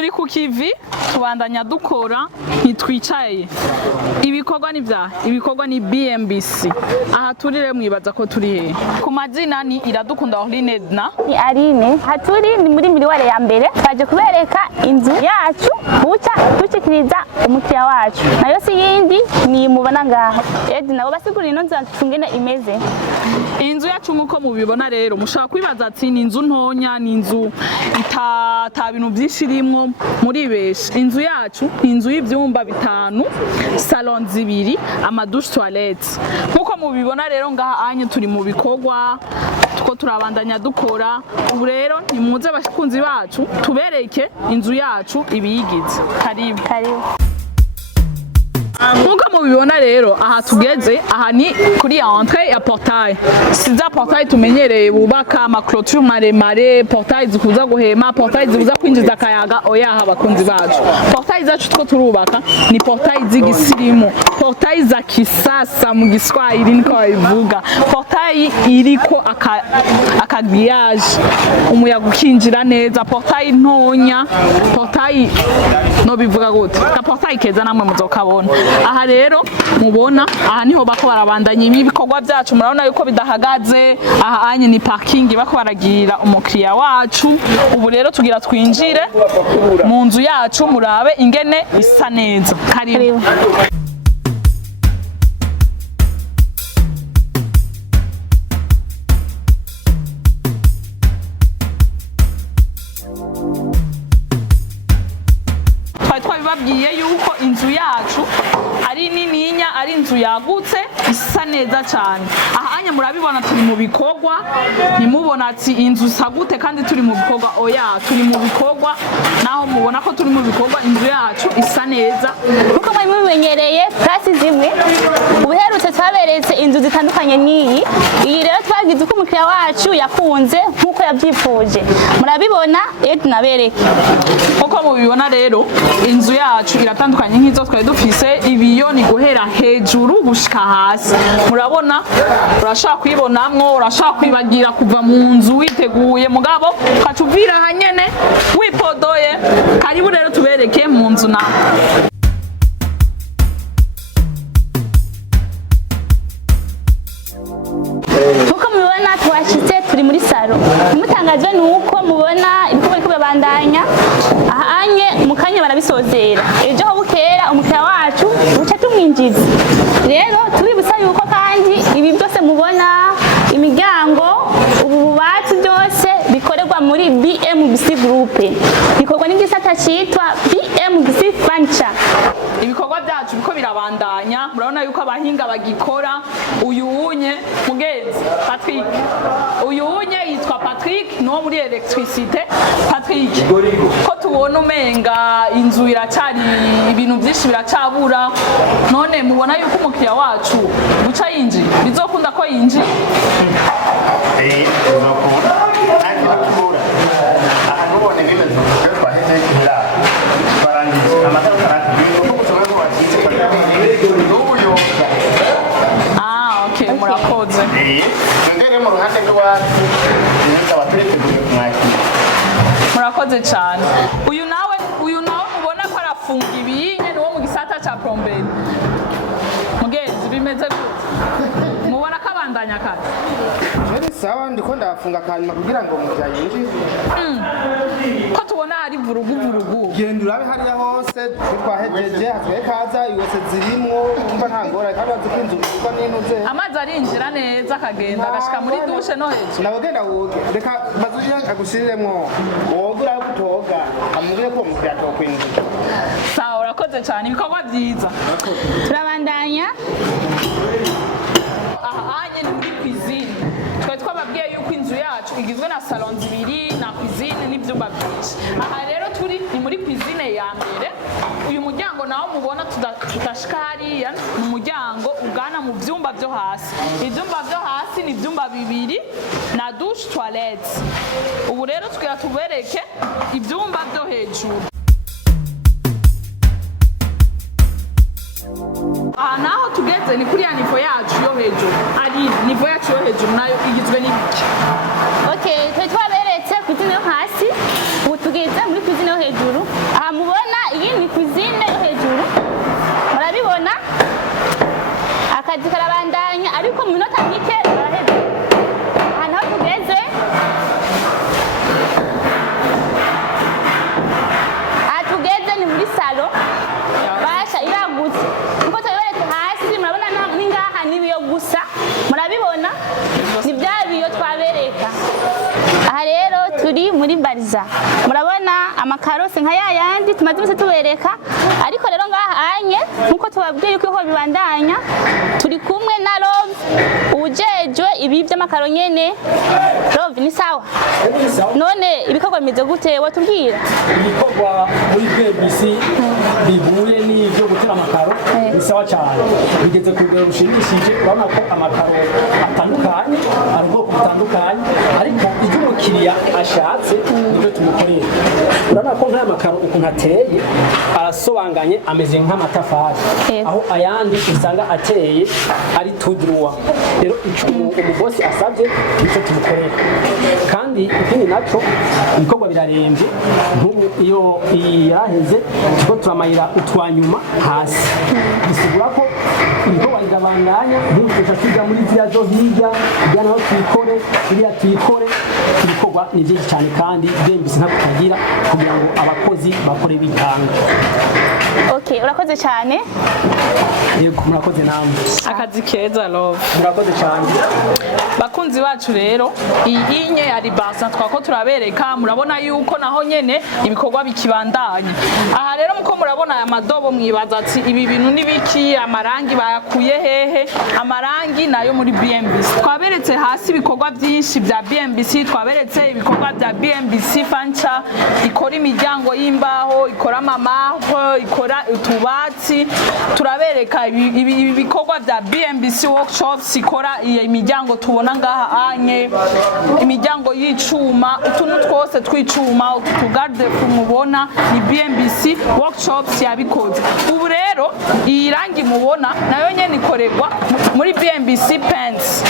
turi ku kivi tubandanya dukora ntitwicaye. Ibikorwa ni vya ibikorwa ni bmbc. Aha turi rero mwibaza ko turi he? Ku mazina ni Iradukunda Orline na ni Arine. Haturi ni muri miliware ya mbere twaje kubereka inzu yacu buca dushikiriza umukiriya wacu nayo si yindi ni mubona ngaha. Nabo basigura ino nzu tungene imeze. Inzu yacu nkuko mubibona rero mushaka kwibaza ati ni inzu ntonya, ni inzu ita bintu byinshi irimwo muri beshe. Inzu yacu ni inzu y'ivyumba bitanu, salon zibiri, amadushe toilette. Nkuko mubibona rero ngaha anye turi mu bikorwa tuko turabandanya dukora. Ubu rero nimuze abakunzi bacu tubereke inzu yacu ibiyigize. Karibu. Nkuko mubibona rero aha tugeze, aha ni kuri entrée ya portail. Siza portail tumenyereye bubaka ama clôture maremare, portail zikuza guhema, portail zikuza kwinjiza akayaga. Oya aha bakunzi bacu, portail zacu two turubaka ni portail z'igisirimu, portail za kisasa mu Giswahili niko babivuga, portail iriko aka grillage umuyaga ukinjira neza, portail ntonya, portail no bivuga gute ka portail keza namwe muzokabona. Aha rero mubona aha niho bako barabandanya ibikorwa byacu, murabona yuko bidahagaze. Aha anye ni parking bako baragira umukiriya wacu. Ubu rero tugira twinjire mu nzu yacu murabe ingene isa neza. Karibu. Twabibabwiye yuko inzu yacu ari nininya, ari inzu yagutse isa neza cyane. Aha anye murabibona turi mu bikorwa, nimubona ati inzu sagute kandi turi mu bikorwa. Oya turi mu bikorwa, naho mubona ko turi mu bikorwa. Inzu yacu isa neza Kuko mwari mubimenyereye plasi zimwe, ubuherutse twaberetse inzu zitandukanye n'iyi. Iyi rero twagize uko umukiriya wacu yakunze nkuko yabyifuje, murabibona. Nabereke uko mubibona rero inzu yacu iratandukanye nk'izo twari dufise. Ibiyo ni guhera hejuru gushika hasi, murabona. Urashaka kwibonamwo, urashaka kwibagira kuva mu nzu witeguye, mugabo ukatuvira hanyene wipodoye. Karibu rero tubereke mu nzu na Nkuko mubibona twashitse turi muri salo. Umutangazwe nuko mubona ibikorwa biko babandanya. Aha anye mukanya barabisozera. Ejo ho bukera umukiriya wacu buca tumwinjiza. Rero tuributsa yuko kandi ibi byose mubona imiryango ububati byose bikorerwa muri bmbc group. Bikorwa n'igisata cyitwa bmbc furniture. Ibikorwa byacu biko birabandanya, murabona yuko abahinga bagikora. Uyu unye mugenzi Patrick, uyu unye yitwa Patrick, no muri electricité. Patrick, ko tubona umenga inzu iracari ibintu byinshi biracabura, none mubona yuko umukiriya wacu guca yinji bizokunda ko yinji? Uzokunda kandi bakibura aha nubone bibazo cyo twaheze kira barangije amatara karatu ko kutoba ko watitse n'ubuyo. Okay, murakoze. Ndere mu ruhande rwacu neza baturiteguye kumwakira. Murakoze cyane. Uyu nawe mubona ko arafunga ibiyinye niwo mu gisata ca plomberi. Mugenzi bimeze gute? Mubona ko abandanya akazi? Sawa ndiko ndafunga kanyuma kugira ngo mujyayinje. Ko tubona ari vurugu. Genda urabe hariya hose twahejeje hatwe kaza yose zirimwo umva ntangora kandi bazikinzu kuba n'intuze. Amazi arinjira neza akagenda agashika muri dushe no hejuru. Nabo genda woge reka bazuye agushiriremwo woge urabe kutoga amubwire ko mukiriya tokwinjira. Sawa urakoze cyane, ibikorwa byiza. Turabandanya. Aha anye ni muri cuisine. Twababwiye yuko inzu yacu igizwe na salon zibiri na cuisine n'ibyumba byinshi. Aha rero turi ni muri cuisine ya mbere. Uyu muryango nawo mubona tutashika hariya ni umuryango ugana mu byumba byo hasi. Ibyumba byo hasi ni ibyumba bibiri na douche toilette. Ubu rero twira tubereke ibyumba byo hejuru. Aha naho tugeze ni kuri ya nivo yacu yo hejuru. Ari nivo yacu yo hejuru nayo igizwe n'ibiki? Okay, twaberetse kuzine yo hasi. Ubu tugeze muri kuzine yo hejuru. kuza murabona amakarose nka yayandi tumaze iminsi tubereka ariko rero ngaha anye nkuko tubabwiye yuko bibandanya turi kumwe na Love ujejwe ibi by'amakaro nyene. Love ni sawa none ibikorwa bimeze gute watubwira? Ibikorwa muri bmbc bihuye n'ivyo gutera amakaro ni sawa cyane, bigeze ku rugero rushimishije. Urabona ko amakaro atandukanye ari ubwoko butandukanye, ariko ibyo umukiriya ashatse nibyo tumukorera. Urabona ko nk'aya makaro ukuntu ateye arasobanganye ameze nk'amatafari, aho ayandi usanga ateye ari tudruwa. Rero icyo umubosi asabye nicyo tumukorera, kandi ikindi naco ibikorwa birarembye. Nk'ubu iyo yaheze tuko turamayira utwanyuma hasi, bisigura ko ibikorwa birabandanya. Ntibifasha kwiga muri ziriya zo hirya kugira naho tuyikore iriya tuyikore. Ibikorwa ni byinshi cyane kandi bmbc ntabwo tugira kugira ngo abakozi bakore bitanga. Okay, urakoze cyane. Yego murakoze namwe. Akazi keza Love. Murakoze cyane. Bakunzi bacu rero iyi nye ari basa twako turabereka, murabona yuko naho nyene ibikorwa bikibandanya. Aha rero muko murabona aya madobo mwibaza ati ibi bintu nibiki, amarangi bayakuye hehe? Amarangi nayo muri bmbc. Twaberetse hasi ibikorwa byinshi bya bmbc, twaberetse ibikorwa bya bmbc fancha ikora imiryango y'imbaho, ikora amamaho, ikora utubati. Turabereka ibi bikorwa bya bmbc workshops, ikora imiryango tubona ngaha anye, imiryango y'icuma, utuntu twose tw'icuma, utugarde kumubona ni bmbc workshops yabikoze. Ubu rero iyi rangi mubona nayo nyene ikorerwa muri bmbc paints.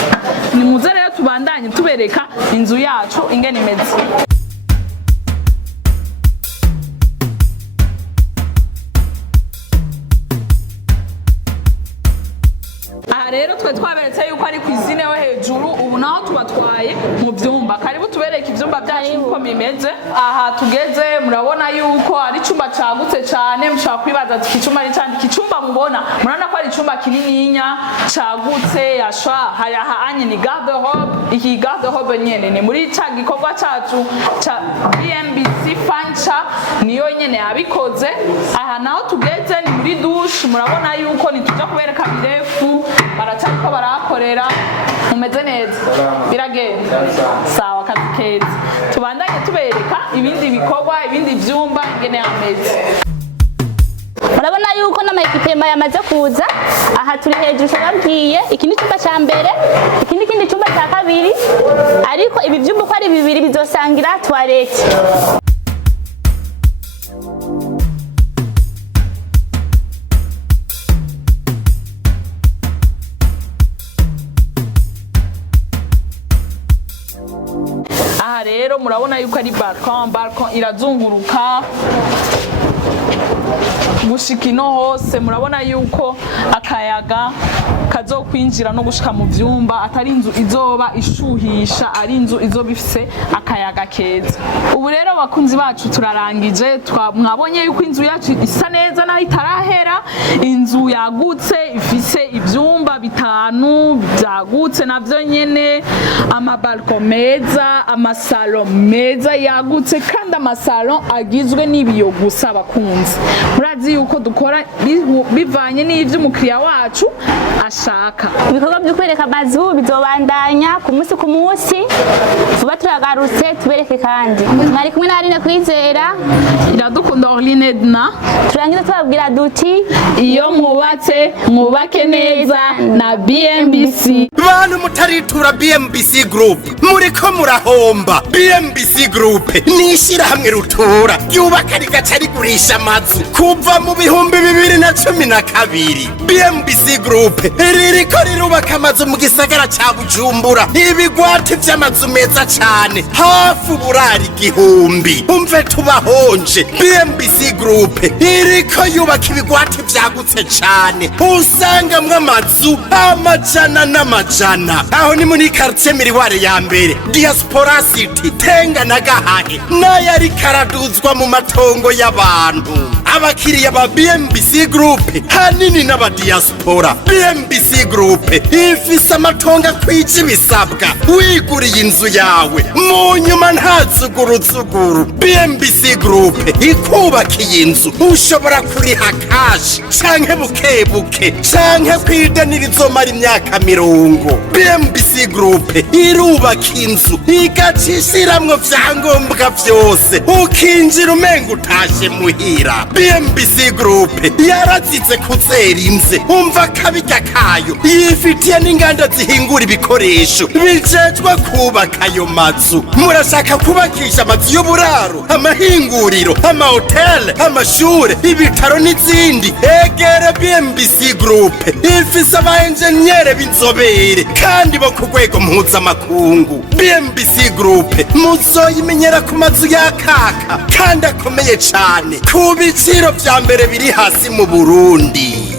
Ni muze rero tubandanye tubereka inzu yacu ingene imeze. Rero twe twaberetse yuko ari kwizine yo hejuru, ubu naho tubatwaye mu byumba. Karibu tubereke ivyumba byacu uko bimeze. Aha tugeze murabona yuko ari icumba cagutse cyane, mushaka kwibaza ati icumba ari cyane. Icumba mubona murana ko ari icumba kinininya cagutse, yashwa hari aha anye ni garde robe. Iki garde robe nyene ni muri ca gikorwa cacu ca bmbc fancha niyo nyene yabikoze. Aha naho tugeze ni muri douche, murabona yuko nituja kubereka birefu baracyariko barakorera. Umeze neza biragenda sawa, kazi keza. Tubandanye tubereka ibindi bikorwa, ibindi vyumba ingene ameze. Murabona yuko n'amayekipema yamaze kuza. Aha turi hejuru twababwiye iki ni cyumba cya mbere, ikindi cyumba cya kabiri, ariko ibi byumba uko ari bibiri bizosangira toilette. Aha rero murabona yuko ari balcon irazunguruka gushika ino hose. Murabona yuko akayaga kazokwinjira no gushika mu vyumba, atari inzu izoba ishuhisha, ari inzu izoba ifise akayaga keza. Ubu rero bakunzi bacu turarangije, mwabonye yuko inzu yacu isa neza naho itarahera. Inzu yagutse ifise ivyumba bitanu byagutse navyo nyene, amabalcon meza, amasalo meza yagutse, kandi amasalo agizwe n'ibiyo gusa. Bakunzi murazi yuko dukora bivanye n'ivyo umukiriya wacu ashaka. Ibikorwa byo kwereka amazu bizobandanya ku munsi ku munsi. Vuba turagarutse tubereke kandi. Mwari kumwe na Aline Kwizera, Iradukunda Orline Edna. Turangiza tubabwira duti iyo mwubatse mwubake neza na bmbc. Bantu mutaritura bmbc group muriko murahomba. bmbc group ni ishirahamwe rutura ryubaka rigaca rigurisha amazu kuva mu bihumbi 2012. bmbc group ririko rirubaka amazu mu gisagara ca Bujumbura, ibigwati vy'amazu meza cane hafi uburari 1000. Umve tubahonje, bmbc group iriko yubaka ibigwati vyagutse cane, usangamwe amazu amajana n'amajana. Aho ni muri quartier Miriware ya mbere, Diaspora City, Tenga na Gahahe, n'ayari karaduzwa mu matongo y'abantu. abakiriya ba bmbc group hanini n'abadiaspora. bmbc group ifise amatongo akwije ibisabwa. wiguriye inzu yawe mu nyuma nta tsuguru. bmbc group ikubakiye inzu ushobora kuriha kashi canke bukebuke canke kwidanira izomara imyaka 50. bmbc group irubaka inzu igacishiramwo vyangombwa vyose ukinjira umenga utashe muhira. bmbc group yarazize kuzera inze umva kabirya kayo yifitiye n'inganda zihingura ibikoresho bijejwe kubaka ayo mazu. murashaka kubakisha amazu y'uburaro, amahinguriro, amahoteli, amashure, ibitaro n'izindi? egere bmbc group ifise aba enjeniyere b'inzobere kandi bo ku rwego mpuzamakungu. bmbc group muzoyimenyera ku mazu y'akaka kandi akomeye cane ku biciro vya mbere biri hasi mu Burundi.